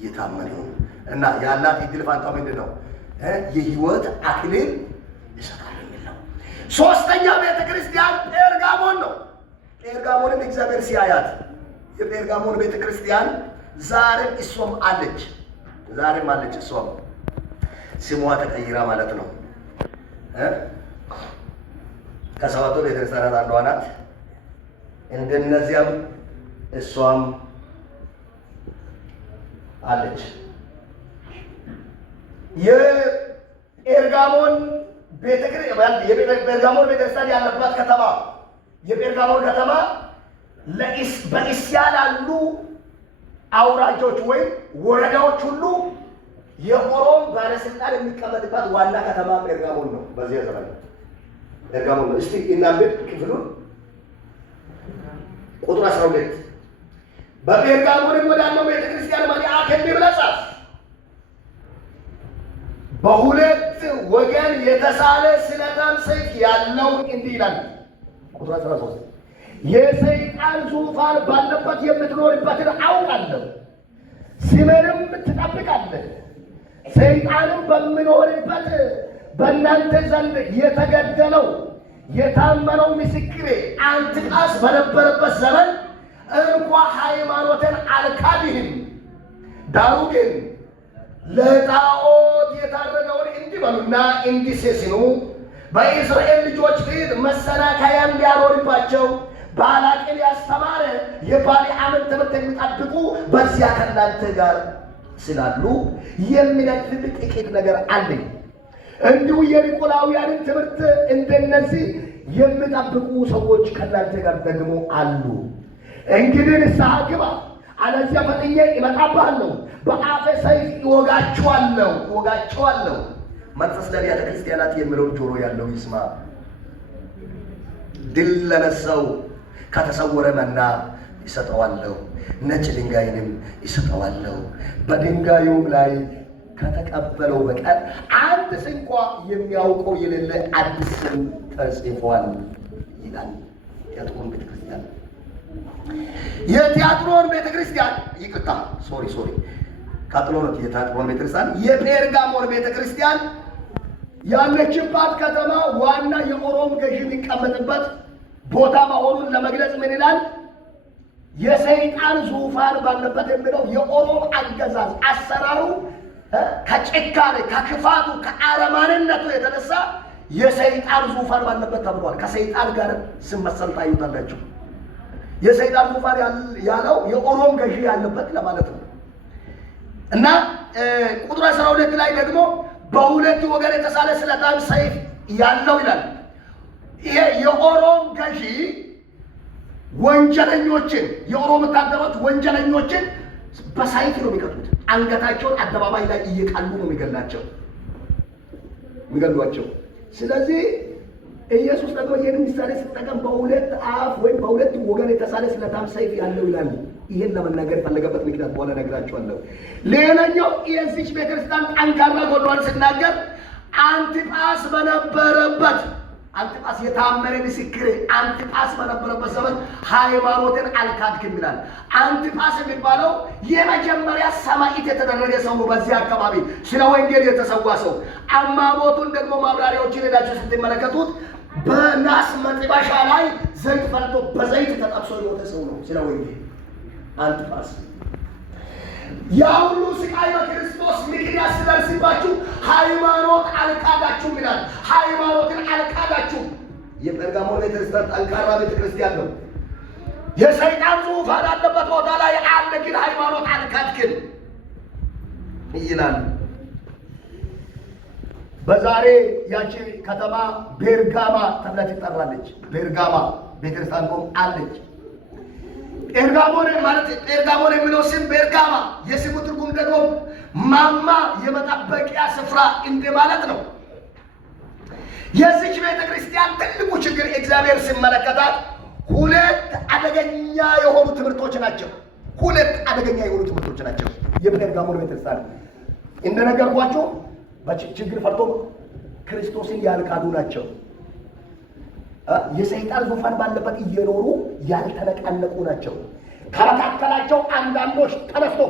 የታመኑ እና ያላት እድል ፋንታው ምንድነው? የህይወት አክሊል ይሰጣል የሚል ነው። ሶስተኛ ቤተክርስቲያን ጴርጋሞን ነው። ጴርጋሞንን እግዚአብሔር ሲያያት የጴርጋሞን ቤተክርስቲያን ዛሬም እሷም አለች። እሷም ስሟ ተቀይራ ማለት ነው። ከሰባቱ ቤተክርስቲያናት አንዷ ናት። እንደነዚያም እሷም አለች። የጴርጋሞን ቤተክርስቲያን ያለባት ከተማ የጴርጋሞን ከተማ በእስያ ላሉ አውራጆች ወይም ወረዳዎች ሁሉ የሮም ባለስልጣን የሚቀመጥባት ዋና ከተማ ጴርጋሞን ነው። በዚህ ዘመን ጴርጋሞን ነው። እስቲ እናንብብ ክፍሉን ቁጥር 12 በጴርጋሞንም ወዳለው ቤተክርስቲያን መልአክ እንዲህ ብለህ ጻፍ፣ በሁለት ወገን የተሳለ ስለታም ሰይፍ ያለው እንዲህ ይላል። ቁጥር 13 የሰይጣን ዙፋን ባለበት የምትኖርበትን አውቃለሁ፣ ስሜንም ትጠብቃለህ። ሰይጣንም በሚኖርበት በእናንተ ዘንድ የተገደለው የታመነው ምስክሬ አንቲጳስ በነበረበት ዘመን እንኳ ሃይማኖትን አልካድህም፣ ዳሩ ግን ለጣዖት የታረደውን እንዲበሉና እንዲሴስኑ በእስራኤል ልጆች ፊት መሰናከያን ሊያኖርባቸው ባላቅን ያስተማረ የባልዓምን ትምህርት የሚጠብቁ በዚያ ከእናንተ ጋር ስላሉ የሚነግር ጥቂት ነገር አለኝ። እንዲሁ የኒቆላውያንን ትምህርት እንደነዚህ የሚጠብቁ ሰዎች ከእናንተ ጋር ደግሞ አሉ። እንግዲህ ንስሐ ግባ፣ አለዚያ ፈጥኜ እመጣብሃለሁ፣ በአፌ ሰይፍ እወጋቸዋለሁ። መንፈስ ለአብያተ ክርስቲያናት የሚለውን ጆሮ ያለው ይስማ። ድል ለነሳው ከተሰወረ መና ይሰጠዋለሁ፣ ነጭ ድንጋይንም ይሰጠዋለሁ። በድንጋዩም ላይ ከተቀበለው በቀር አንድ ስንኳ የሚያውቀው የሌለ አዲስ ስም ተጽፏል ይላል። ቲያጥሮን ቤተክርስቲያን የቲያጥሮን ቤተክርስቲያን ይቅርታ፣ ሶሪ ካጥሎ ነው። የቲያጥሮን ቤተክርስቲያን የጴርጋሞን ቤተክርስቲያን ያለችባት ከተማ ዋና የሮም ገዢ የሚቀመጥበት ቦታ መሆኑን ለመግለጽ ምን ይላል? የሰይጣን ዙፋን ባለበት የሚለው የሮም አገዛዝ አሰራሩ ከጭካኔ ከክፋቱ ከአረማንነቱ የተነሳ የሰይጣን ዙፋን ባለበት ተብሏል። ከሰይጣን ጋር ስመሰል ታዩታላችሁ። የሰይጣን ዙፋን ያለው የሮም ገዢ ያለበት ለማለት ነው። እና ቁጥር 12 ላይ ደግሞ በሁለት ወገን የተሳለ ስለታም ሰይፍ ያለው ይላል። ይሄ የሮም ገዢ ወንጀለኞችን የሮም ወታደሮች ወንጀለኞችን በሰይፍ ነው የሚቀጡት። አንገታቸውን አደባባይ ላይ እየቀሉ ነው የሚገሏቸው። ስለዚህ ኢየሱስ ደግሞ ይህን ምሳሌ ሲጠቀም በሁለት አፍ ወይም በሁለት ወገን የተሳለ ስለታም ሰይፍ ያለው ይላል። ይህን ለመናገር የፈለገበት ምክንያት በኋላ እነግራችኋለሁ። ሌላኛው የዚች ቤተክርስቲያን ጠንካራ ጎኗን ስናገር አንቲጳስ በነበረበት አንቲጳስ የታመነ ምስክሬ አንቲጳስ በነበረበት ዘመን ሃይማኖትን አልካድክም ይላል። አንቲጳስ የሚባለው የመጀመሪያ ሰማዕት የተደረገ ሰው ነው። በዚህ አካባቢ ስለ ወንጌል የተሰዋ ሰው። አሟሟቱን ደግሞ ማብራሪያዎችን ሄዳችሁ ስትመለከቱት በናስ መጥበሻ ላይ ዘይት ፈልቶ በዘይት ተጠብሶ የሞተ ሰው ነው። ስለ ወንጌል አንቲጳስ ያ ሁሉ ስቃይ በክርስቶስ ምክንያት ሲደርስባችሁ ሃይማኖት አልካዳችሁም ይላል። ሃይማኖትን አልካዳችሁም። የጴርጋሞን ቤተክርስቲያን ጠንካራ ቤተክርስቲያን ነው። የሰይጣን ዙፋን አለበት ቦታ ላይ አለ፣ ግን ሃይማኖት አልካድክም ይላል። በዛሬ ያቺ ከተማ ቤርጋማ ተብላ ትጠራለች። ቤርጋማ ቤተክርስቲያን አለች። ጴርጋሞን ማለት ጴርጋሞን የሚለው ስም ቤርጋማ የስሙ ትርጉም ደግሞ ማማ የመጠበቂያ ስፍራ እንደ ማለት ነው። የዚች ቤተክርስቲያን ትልቁ ችግር እግዚአብሔር ሲመለከታት ሁለት አደገኛ የሆኑ ትምህርቶች ናቸው። የጴርጋሞን ቤተክርስቲያን እንደነገርኳችሁ በችግር ፈርቶ ክርስቶስን ያልካዱ ናቸው። የሰይጣን ዙፋን ባለበት እየኖሩ ያልተነቃነቁ ናቸው። ከመካከላቸው አንዳንዶች ተነስቶ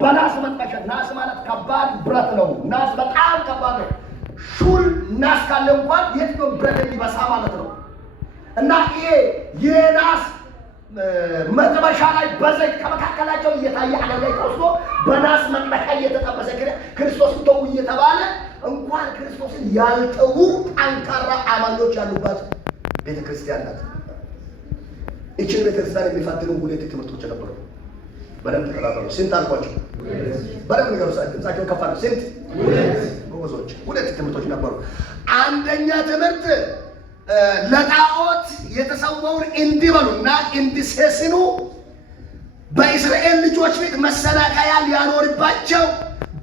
በናስ መጥበሻ። ናስ ማለት ከባድ ብረት ነው። ናስ በጣም ከባድ ነው። ሹል ናስ ካለ እንኳን የትኛው ብረት የሚበሳ ማለት ነው። እና ይሄ የናስ መጥበሻ ላይ በዘይት ከመካከላቸው እየታየ አገልጋይ ተወስዶ በናስ መጥበሻ እየተጠበሰ ክርስቶስን ተው እየተባለ እንኳን ክርስቶስን ያልተዉ ጠንካራ አማኞች ያሉባት ቤተክርስቲያን ናት። እቺን ቤተክርስቲያን የሚፈትኑ ሁለት ትምህርቶች ነበሩ። በደንብ ተከታተሉ። ስንት አልኳችሁ? በደንብ ንገሩ። ድምጻቸው ከፍ አድርጉ። ስንት? ጎበዞች። ሁለት ትምህርቶች ነበሩ። አንደኛ ትምህርት ለጣዖት የተሰዋውን እንዲበሉና እንዲሴስኑ በእስራኤል ልጆች ፊት መሰናከያ ሊያኖርባቸው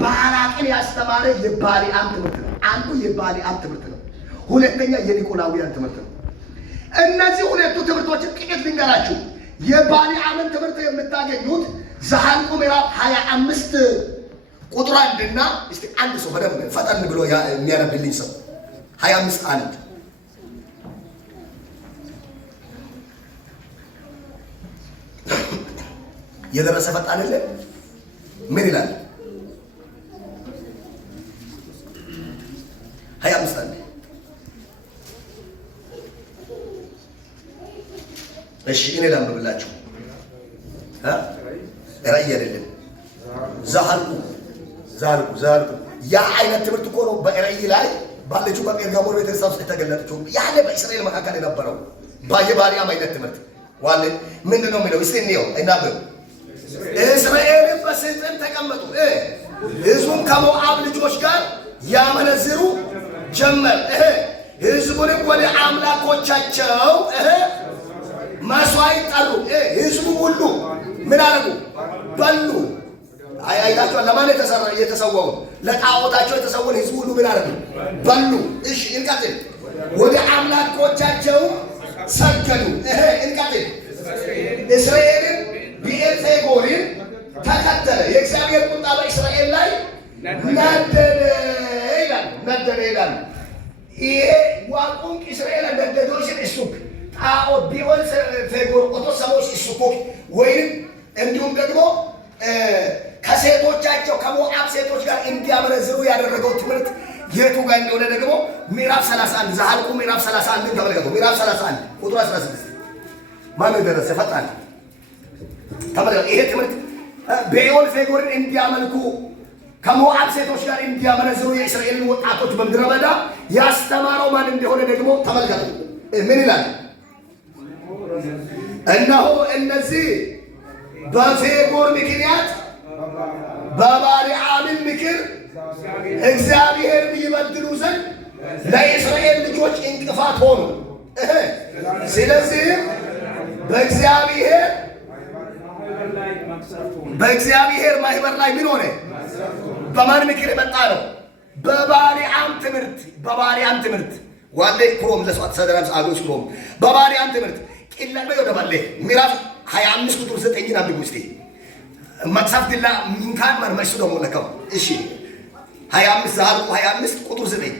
ባላቅን ያስተማረ የባሊዓም ትምህርት ነው። አንዱ የባሊዓም ትምህርት ነው። ሁለተኛ የኒቆላውያን ትምህርት ነው። እነዚህ ሁለቱ ትምህርቶችን ጥቂት ልንገራችሁ። የባሊዓምን ትምህርት የምታገኙት ዘኍልቍ ምዕራፍ 25 ቁጥር 1 እና እስቲ አንድ ሰው በደንብ ፈጠን ብሎ የሚያነብልኝ ሰው 25 1 የደረሰ ፈጣን የለ ምን ይላል? 25 1 እሺ እኔ ላንብብላችሁ። ራእይ አይደለም ዘኍልቍ ያ አይነት ትምህርት እኮ ነው በራእይ ላይ ባለችው በጴርጋሞን ቤተክርስቲያን ውስጥ የተገለጠችው ያለ በእስራኤል መካከል የነበረው የባሊዓም አይነት ትምህርት ዋለ። ምንድን ነው የሚለው? እስቲ እንየው እናንብብ። እስራኤልን በስልጣን ተቀመጡ፣ ሕዝቡም ከሞዓብ ልጆች ጋር ያመነዝሩ ጀመር፣ ሕዝቡንም ወደ አምላኮቻቸው መስዋዕት ጠሩ። ሕዝቡ ሁሉ ምን አደረጉ? በሉ። አይታችኋል። ለማን የተሰዋውን? ለጣዖታቸው የተሰዋውን ሕዝቡ ሁሉ ምን አደረጉ? በሉ። እሺ እንቀጥል። ወደ አምላኮቻቸው ሰገዱ። እንቀጥል። እስራኤልን ብዔልዜቡልን ተከተለ። የእግዚአብሔር ቁጣ በእስራኤል ላይ ነደደ ይላል። ይሄ ዋቁም እስራኤል ነደዶችን እሱክ ጣዖት ብዔልዜቡል ቆቶ ሰዎች እሱኩክ ወይም እንዲሁም ደግሞ ከሴቶቻቸው ከሞዓብ ሴቶች ጋር እንዲያመነዝሩ ያደረገው ትምህርት የቱ ጋር እንደሆነ ደግሞ ምዕራፍ 31 ዘኍልቍ ምዕራፍ 31 ተመልከቱ። ምዕራፍ 31 ቁጥር 16 ማን ደረሰ? ፈጣን ተመልከቱ። ይሄ ትምህርት ብዔልዜቡልን እንዲያመልኩ ከሞዓብ ሴቶች ጋር እንዲያመነዝሩ የእስራኤልን ወጣቶች በምድረ በዳ ያስተማረው ማን እንደሆነ ደግሞ ተመልከቱ። ምን ይላል? እነሆ እነዚህ በዜቡል ምክንያት በባሊዓምን ምክር እግዚአብሔርን ይበድሉ ዘንድ ለእስራኤል ልጆች እንቅፋት ሆኑ። ስለዚህም በእግዚአብሔር ማህበር ላይ ምን ሆነ? በማን ምክር የመጣ ነው? በባሊዓም ትምህርት ዋለ ክሮም ለሷት ሰደራም አጎስ ክሮም በባሊዓም ትምህርት ቂላን ነው ደባለ ምዕራፍ 25 ቁጥር 9 አንብቡ እስቲ። መቅሰፍትላ ሚንካን ማርመሽ ደግሞ ለከው እሺ 25 ዘኍልቍ 25 ቁጥር 9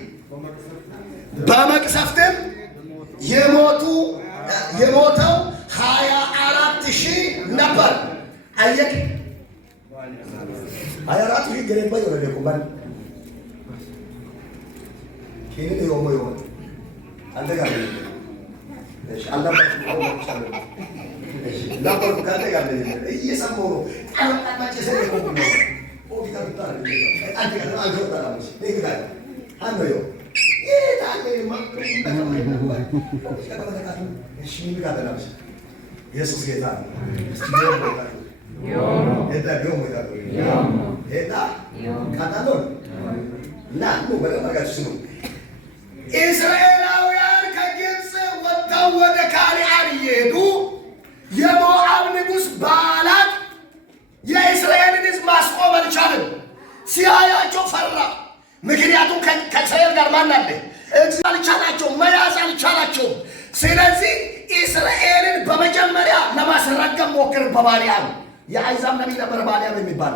በመቅሰፍትም የሞተው 24,000 ነበር። አየክ 24,000 ገለባ ይወረደ ኩባን ከኔ የሆነ አንተ ጋር እሺ አላባሽ ነው ማለት እሺ ላባሽ ካለ ጋር እየሰማው ነው አጣጣጭ ሰው ነው ኦዲታ ብታረ አንተ ጋር አልወጣላሽ ለይጋ አንተ ነው የታለ ማጥሩ እሺ ምን ጋር ተላሽ ኢየሱስ ጌታ ነው እስራኤላውያን ከግብፅ ወጥተው ወደ ካንዓን እየሄዱ የሞዓብ ንጉሥ ባላቅ የእስራኤልን ሕዝብ ማስቆም አልቻለም። ሲያያቸው ፈራ። ምክንያቱም ከእስራኤል ጋር ማን አለ? አልቻላቸውም፣ መያዝ አልቻላቸውም። ስለዚህ እስራኤልን በመጀመሪያ ለማስረገም ሞክር በባሊዓም የአሕዛብ ነቢይ ነበረ ባሊዓም የሚባል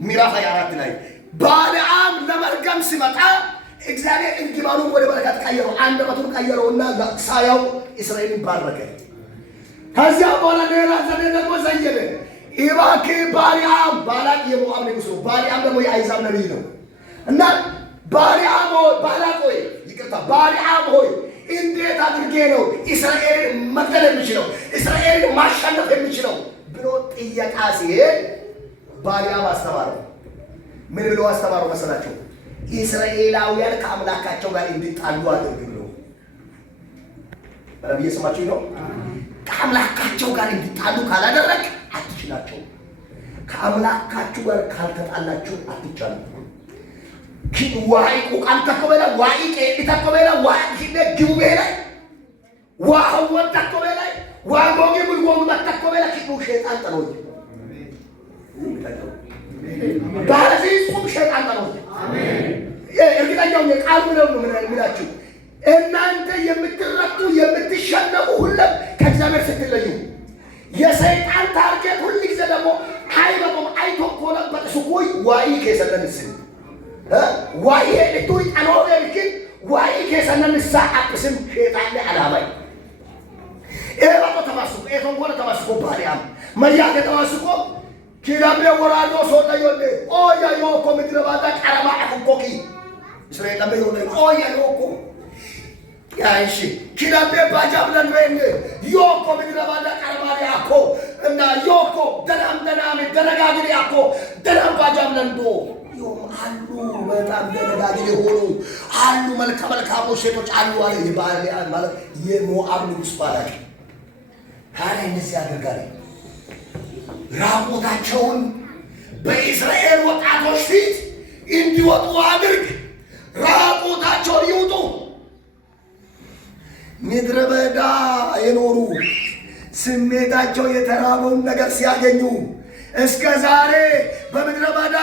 ምዕራፍ 24 ላይ ባሊዓም ለመርገም ሲመጣ እግዚአብሔር እንግማኑን ወደ በረከት ቀየረው፣ አንደበቱን ቀየረውና ሳያው እስራኤልን ባረከ። ከዚያ በኋላ ሌላ ዘዴ ደግሞ ዘየደ። እባክህ ባሊዓም ባላቅ የሞዓብ ንጉሥ ነው። ባሊዓም ደግሞ የአሕዛብ ነቢይ ነው። እና ባሊዓም ሆይ ባላቅ ሆይ ይቅርታ ባሊዓም ሆይ እንዴት አድርጌ ነው እስራኤልን መግደል የሚችለው እስራኤልን ማሸነፍ የሚችለው ብሎ ጥያቄ ሲሄድ ባሊዓም አስተማረው። ምን ብሎ አስተማረው መሰላቸው? እስራኤላውያን ከአምላካቸው ጋር እንዲጣሉ አድርግ ብሎ በነቢይ ስማችሁ ነው። ከአምላካቸው ጋር እንዲጣሉ ካላደረግ አትችላቸው። ከአምላካችሁ ጋር ካልተጣላችሁ አትቻሉ። ዋይ ቁቃል ተቆበለ ዋይ ቄ ተቆበለ ዋይ ኪደ ግቡበለ ዋው ተቆበለ ዋጎጌ ሙልጎም ተቆበለ ኪዱ ሸይጣን ጠሎኝ ባለዚህ ቁም ሸይጣን ጠሎኝ አሜን። እርግጠኛው የቃሉ ነው የሚላችሁ እናንተ የምትረጡ የምትሸነፉ ሁሉም ከእግዚአብሔር ስትለዩ የሰይጣን ታርጌት ሁሉ ጊዜ ደግሞ አይበቁም አይተኮለበት ሱቆይ ዋይ ከሰለንስ ዋይ እቱይ አኖረ ግን ዋይ ከሰለንስ አቅስም ሸይጣን ለዓላማይ ኤባቆ ተማስቆ ኤቶንጎለ ተማስቆ ባሪያም ማያ ከተማስቆ ኪዳቤ ወራዶ ሶዳዮኔ ኦያ ዮኮ ምድረባታ ቀረማ አፍቆቂ እስራኤል ለበ ዮኔ ኦያ ዮኮ ያይሽ ኪዳቤ ባጃብለን ወይኔ ዮኮ ምድረባታ ቀረማ ያኮ እና ዮኮ ደናም ደነጋግሪ ያኮ ደናም ባጃብለን ዶ ዮም አሉ በጣም ደነጋግሪ ሆኑ አሉ መልካም ሴቶች አሉ አለ የባሪያ ማለት የሞዓብ ንጉሥ ባላቅ ታዲያ እነዚህ ያደርጋል ራቁታቸውን በእስራኤል ወጣቶች ፊት እንዲወጡ አድርግ። ራቁታቸውን ይውጡ። ምድረ በዳ የኖሩ ስሜታቸው የተራበውን ነገር ሲያገኙ እስከ ዛሬ በምድረ በዳ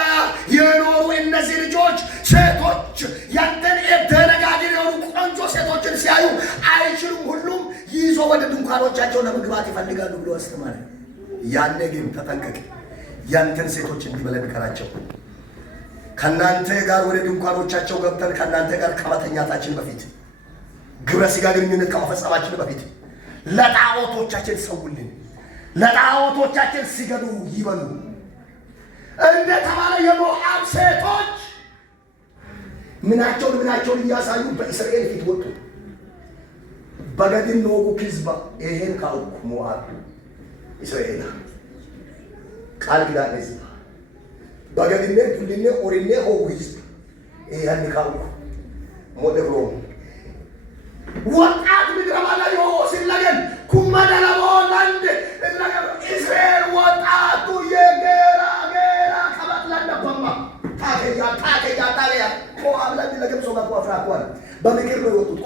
የኖሩ እነዚህ ልጆች ሴቶች ያንተን ደነጋግር የሆኑ ቆንጆ ሴቶችን ሲያዩ አይችሉም። ሁሉም ይዞ ወደ ድንኳኖቻቸው ለመግባት ይፈልጋሉ ብሎ አስተማረ። ያኔ ግን ተጠንቀቅ፣ ያንተን ሴቶች እንዲህ ብለህ ምከራቸው። ከናንተ ጋር ወደ ድንኳኖቻቸው ገብተን ከናንተ ጋር ከመተኛታችን በፊት ግብረ ሥጋ ግንኙነት ከመፈጸማችን በፊት ለጣዖቶቻችን ሰውልን፣ ለጣዖቶቻችን ሲገዱ ይበሉ እንደተባለ የሞዓብ ሴቶች ምናቸውን እያሳዩ በእስራኤል ፊት ወጡ። በገድን ኖጉ ክዝባ ይሄን ካውኩ ሞዓብ እስራኤል ቃል ኪዳን ህዝብ በገድኔ ዱልኔ ኦሪኔ ሆጉ ህዝብ ይሄን ካውኩ ሞደሮ ወጣት ምድረ ባላ ሲለገን ኩመደለሞ ላንድ እስራኤል ወጣቱ የጌራ ከበትለነበማ ታከያ ታለያ አብላጅ ለገብሶ ማቋፍራኳል በምክር ነው የወጡት።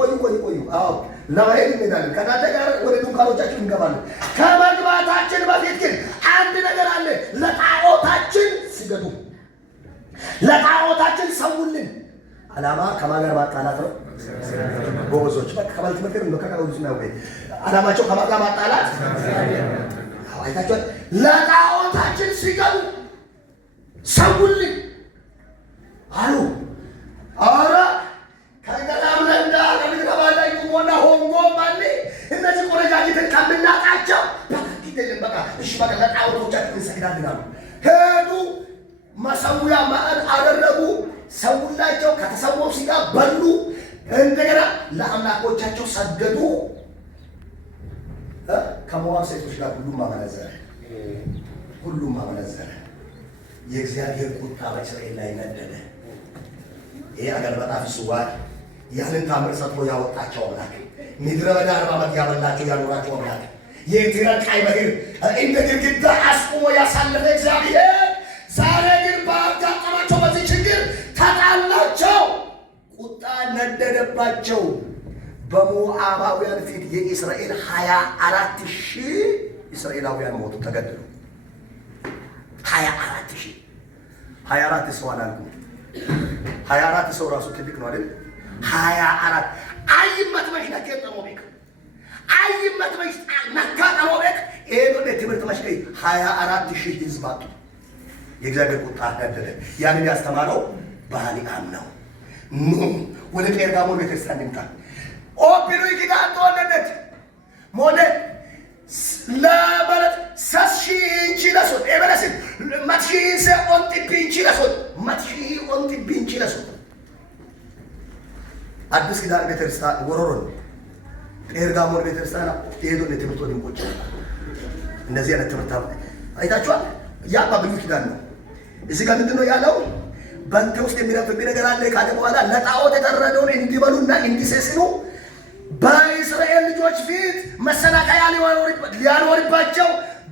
ቆዩ አዎ ለማሄድ እንሄዳለን። ከናንተ ጋር ወደ ድንኳኖቻችን እንገባለን። ከመግባታችን በፊት ግን አንድ ነገር አለ። ለጣዖታችን ስገዱ፣ ለጣዖታችን ሰውልን። ዓላማ ከማገር ማጣላት ነው። ጎበዞች በቃ ከማለት ምክር ነው። ከካውስ ነው ወይ ዓላማቸው ከማገር ማጣላት አይታችኋል። ለጣዖታችን ሲገዱ ሰውልን አሉ። አራ ከገዳም ለንዳ ለምድረ ባዳ ይቆና ሆንጎ ማለ እነዚህ ቆረጃጅትን ከምናጣቸው በቃ በቃ እሺ በቃ ለጣዖቶቻችን እንሰግዳለን አሉ። ሄዱ መሰዊያ ማዕድ አደረጉ። ሰውላቸው ከተሰዋው ሲጋ በሉ። እንደገና ለአምላኮቻቸው ሰገዱ። ከሞዓብ ሴቶች ጋር ሁሉም አመነዘረ። የእግዚአብሔር ቁጣ በእስራኤል ላይ ነደደ። ይሄ አገር በጣም ይስዋል። ያንን ታምር ሰጥቶ ያወጣቸው አምላክ ምድረ በዳ 40 ዓመት ያበላቸው ያኖራቸው አምላክ የኤርትራን ቀይ ባህር እንደ ግድግዳ አስቆሞ ያሳለፈ እግዚአብሔር ዛሬ ግን ባጋጠማቸው በዚህ ችግር ተጣላቸው። ቁጣ ነደደባቸው። በሞዓባውያን ፊት የእስራኤል 24,000 እስራኤላውያን ሞቱ፣ ተገደሉ። 24,000 ሰው አላልኩም። 24 ሰው ራሱ ትልቅ ነው አይደል? 24 አይመት መሽነክ የጠሞቤክ አይመት መሽ ነካ ጠሞቤክ ኤዶ ለትምህርት መሽከይ 24,000 ህዝብ አጡ። የእግዚአብሔር ቁጣ ነደደ። ያንን ያስተማረው ባሊዓም ነው። ኑ ወደ ጴርጋሞን ቤተክርስቲያን እንምጣ። ኦፕሉ ይግዳን ተወለደት ሞዴ ለበለት ሰሺ እንቺለሶት ኤበለስ ማትሺንሰ ኦንቲ ቢንቺለሶት ማትሺ ኦንቲ ቢንቺለሶት አዲስ ኪዳን ቤተክርስቲያን ወሮሮን ጴርጋሞን ቤተክርስቲያን ሄዶን የትምህርት ወድንቆች እንደዚህ አይነት ትምህርት አይታችኋል። ያ በብሉይ ኪዳን ነው። እዚህ ጋር ምንድነው ያለው? በእንተ ውስጥ የሚነፍብ ነገር አለ ካለ በኋላ ለጣዖት የተደረገውን እንዲበሉና እንዲሰስኑ በእስራኤል ልጆች ፊት መሰናከያ ሊያኖርባቸው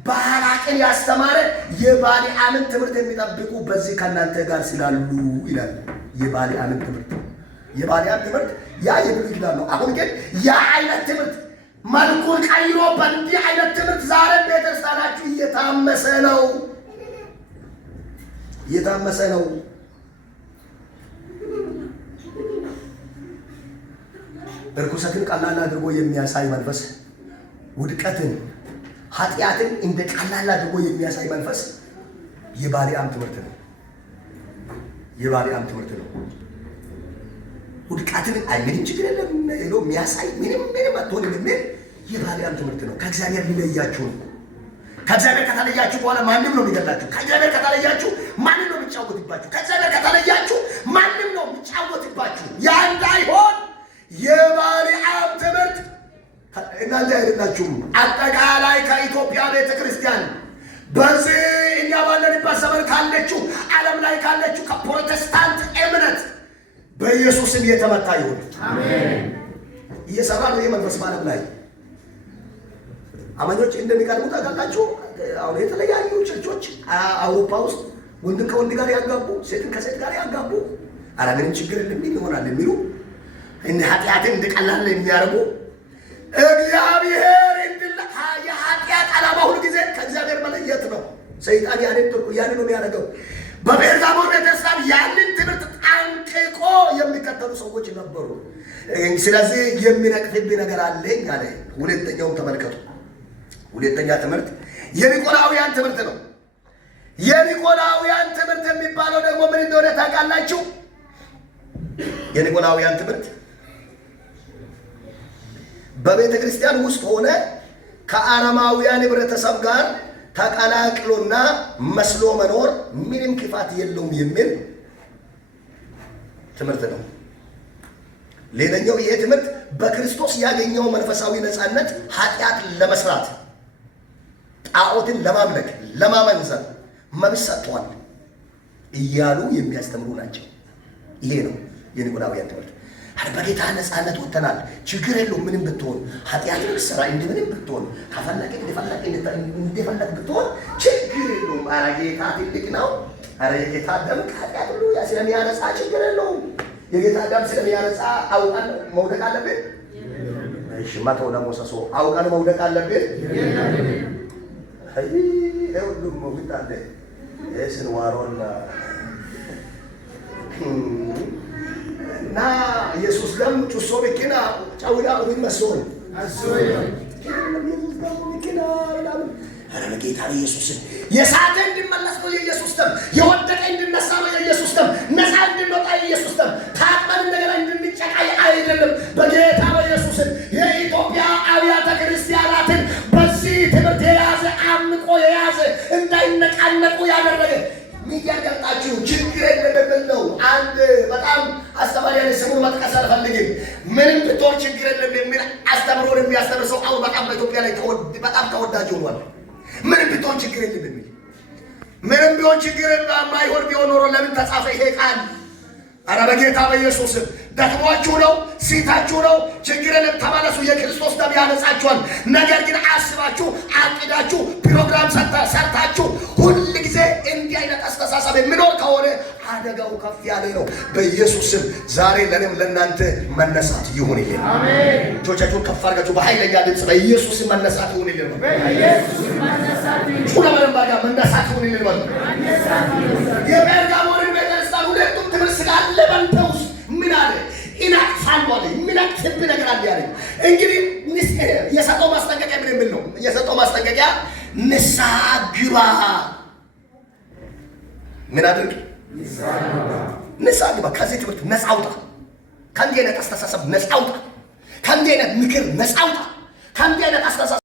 ባላቅን ያስተማረ የባሊዓምን ትምህርት የሚጠብቁ በዚህ ከእናንተ ጋር ስላሉ ይላል። የባሊዓምን ትምህርት ያ የብሉይ ኪዳን ነው። አሁን ግን ያ አይነት ትምህርት መልኩን ቀይሮ በእንዲህ አይነት ትምህርት ዛሬ ቤተክርስቲያናችሁ እየታመሰ ነው። እርኩሰትን ቀላል አድርጎ የሚያሳይ መንፈስ፣ ውድቀትን፣ ኃጢአትን እንደ ቀላል አድርጎ የሚያሳይ መንፈስ የባሊዓም ትምህርት ነው። ውድቀትን ምንም ችግር የለም ሄዶ የሚያሳይ ምንም አትሆንም የሚል የባሊዓም ትምህርት ነው። ከእግዚአብሔር ሊለያችሁ ነው። ከእግዚአብሔር ከተለያችሁ በኋላ ማንም ነው የሚገላችሁ። ከእግዚአብሔር ከተለያችሁ ማንም ነው የሚጫወትባችሁ። ከእግዚአብሔር ከተለያችሁ ማንም ነው የሚጫወትባችሁ። ያ እንዳይሆን የባሊዓም ትምህርት እናንተ አይደላችሁም። አጠቃላይ ከኢትዮጵያ ቤተክርስቲያን በዚህ እኛ ባለንበት ዘመን ካለችው ዓለም ላይ ካለችው ከፕሮቴስታንት እምነት በኢየሱስም የተመታ ይሁን። አሜን። እየሰራ ነው የመንፈስ ዓለም ላይ አማኞች እንደሚቀርቡ ታውቃላችሁ። አሁን የተለያዩ ቸርቾች አውሮፓ ውስጥ ወንድን ከወንድ ጋር ያጋቡ፣ ሴትን ከሴት ጋር ያጋቡ፣ ኧረ ምንም ችግር የለም ይሆናል የሚሉ እንደ ኃጢአትን እንደቀላል የሚያደርጉ እግዚአብሔር የኃጢአት ዓላማ ሁሉ ጊዜ ከእግዚአብሔር መለየት ነው። ሰይጣን ያንን ነው የሚያደርገው። በጴርጋሞን ቤተክርስቲያን ያንን ትምህርት ጠንቅቆ የሚከተሉ ሰዎች ነበሩ። ስለዚህ የሚነቅፍብኝ ነገር አለኝ አለ። ሁለተኛውን ተመልከቱ። ሁለተኛ ትምህርት የኒቆላውያን ትምህርት ነው። የኒቆላውያን ትምህርት የሚባለው ደግሞ ምን እንደሆነ ታውቃላችሁ? የኒቆላውያን ትምህርት በቤተ ክርስቲያን ውስጥ ሆነ ከአረማውያን ህብረተሰብ ጋር ተቀላቅሎና መስሎ መኖር ምንም ክፋት የለውም የሚል ትምህርት ነው። ሌላኛው ይሄ ትምህርት በክርስቶስ ያገኘው መንፈሳዊ ነፃነት ኃጢአት ለመስራት፣ ጣዖትን ለማምለክ፣ ለማመንዘር መብት ሰጥቷል እያሉ የሚያስተምሩ ናቸው። ይሄ ነው የኒቆላውያን ትምህርት። በጌታ ነፃነት ወጥተናል፣ ችግር የለውም ምንም ብትሆን፣ ኃጢአትን ብትሰራ እንደምንም ብትሆን፣ ከፈለክ እንደፈለክ ብትሆን ችግር የለውም። ኧረ ጌታ ትልቅ ነው። ኧረ የጌታ ደም ከኃጢአት ሁሉ ስለሚያነጻ ችግር የለውም። የጌታ ደም ስለሚያነጻ አውቀን መውደቅ አለብን? እሺ መቶ ደግሞ ሰሶ አውቀን መውደቅ አለብን? አይ ሁሉም መውደቅ አለ። እስን ዋሮና ና ኢየሱስ ደም ጩሶ በኪና ጫውዳ ምን መስሎን አሶይ ኢየሱስ ደም በኪና ይላል። አረ ጌታ ኢየሱስ የሳተ እንድመለስ ነው የኢየሱስ ደም፣ የወደቀ እንድነሳ ነው የኢየሱስ ደም፣ ነፃ እንድንወጣ የኢየሱስ ደም፣ ታጥበን እንደገና እንድንጨቃይ አይደለም። በጌታ በኢየሱስ የኢትዮጵያ አብያተ ክርስቲያናትን በዚህ ትምህርት የያዘ አምቆ የያዘ እንዳይነቃነቁ ያደረገ ሚያገልጣችሁ ችግር የለም ነው። አንድ በጣም አስተማሪ ያለ ስሙን መጥቀስ አልፈልግም። ምንም ብትሆን ችግር የለም የሚል አስተምሮን የሚያስተምር ሰው አሁን በጣም በኢትዮጵያ ላይ በጣም ተወዳጅ ሆኗል። ምንም ብትሆን ችግር የለም የሚል ምንም ቢሆን ችግር የማይሆን ቢሆን ኖሮ ለምን ተጻፈ ይሄ ቃል? አረ በጌታ በኢየሱስ ደክሟችሁ ነው፣ ሲታችሁ ነው፣ ችግርን ተመለሱ። የክርስቶስ ደም ያነጻችኋል። ነገር ግን አስባችሁ አቅዳችሁ ፕሮግራም ሰርታችሁ ሁል ጊዜ እንዲህ አይነት አስተሳሰብ የሚኖር ከሆነ አደጋው ከፍ ያለ ነው። በኢየሱስም ዛሬ ለኔም ለእናንተ መነሳት ይሁንልን። አሜን። እጆቻችሁን ከፍ አድርጋችሁ በኃይለኛ ድምፅ በኢየሱስ መነሳት ይሁንልን። በኢየሱስ መነሳት ይሁንልን። የጴርጋሞንን ቤተክርስቲያን ሁለቱም ትምህርት ስላለ በእንተ ውስጥ ምን አለ? ኢናክፋሉ አለ። የሚናክፍብ ነገር አለ ያለ። እንግዲህ የሰጠው ማስጠንቀቂያ ምን የሚል ነው? የሰጠው ማስጠንቀቂያ ንስሐ ግባ። ምን አድርግ? ንስሐ ግባ። ከዚህ ትምህርት ነፃ አውጣ። ከእንዲህ አይነት አስተሳሰብ ነፃ አውጣ። ከእንዲህ አይነት ምክር ነፃ አውጣ። ከእንዲህ አይነት አስተሳሰብ